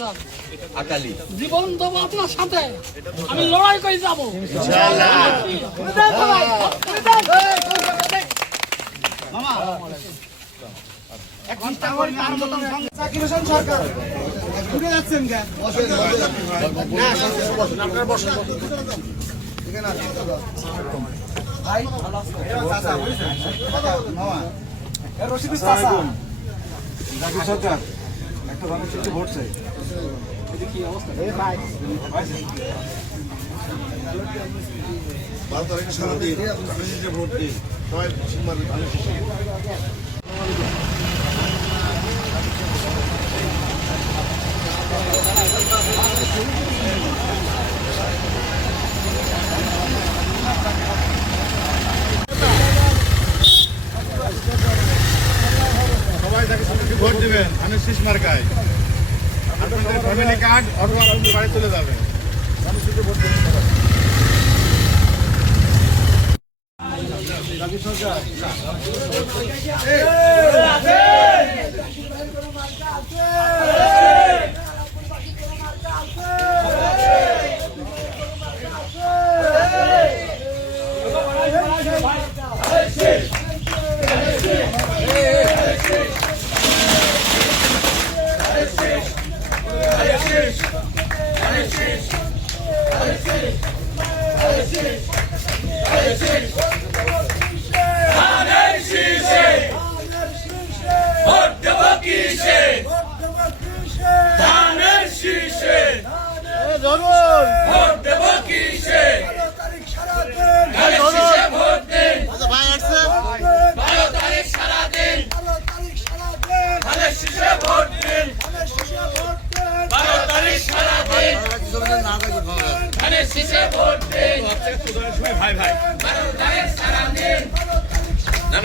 আপনার জীবন দেবো আপনার সাথে, আমি লড়াই করে যাবো সরকার একটা মানুষের ভোট চাই। ভোট দিন সবাই তাকে ভোট দিবেন। আমি শীষ মার্কায় আপনাদের ফ্যামিলি কার্ড অথবা আপনাদের বাড়ি চলে যাবে। মানুষকে ভোট দেবেন সবাই।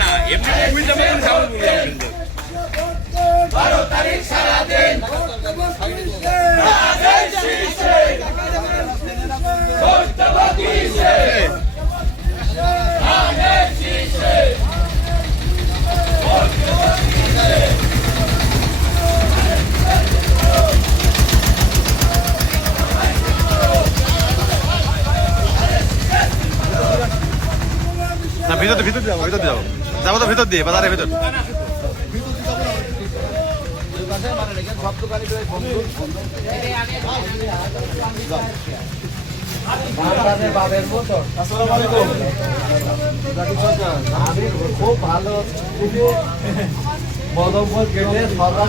না এমনি 12 তারিখ সারাদিন না ভিতর যাবো যাবো তো ভিতর দিয়ে বাজারের ভিতর। খুব ভালো বদমপুর গেলে সরকার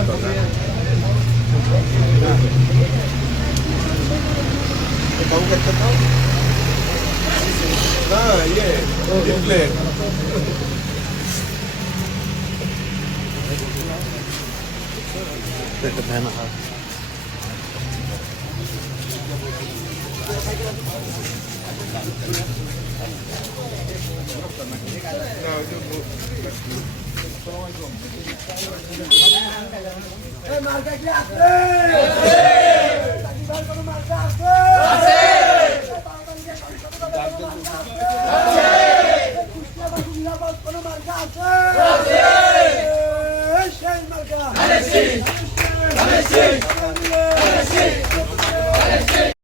Alexis!